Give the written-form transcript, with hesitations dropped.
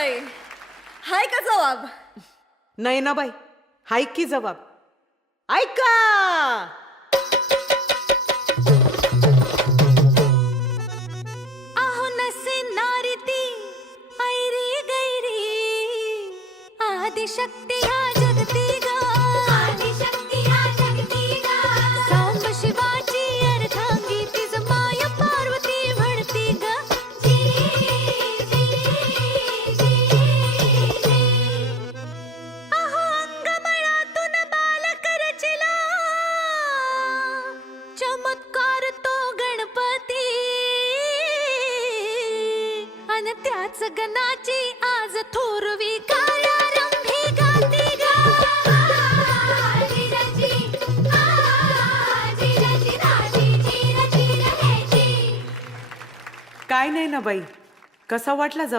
बाई, हाय का जवाब? नाही ना बाई, हाय की जवाब. ऐका. आहो नसे नारी ती ऐरी गैरी, आदिशक्ती या जगती गा, आदिशक्ती या जगती गा. सांब शिवाची अर्धांगी तिज माय पार्वती म्हणती ग. आहो अंगबळातून बाल करचिला, चमत्कार तो गणपती. अन त्याच गणाची आज थोरवी काळारंभी गाती गा. जिरजी, जिरजी दाजी, जिर जिर हेजी. काय नाही ना बाई, कसा वाटला जवाब?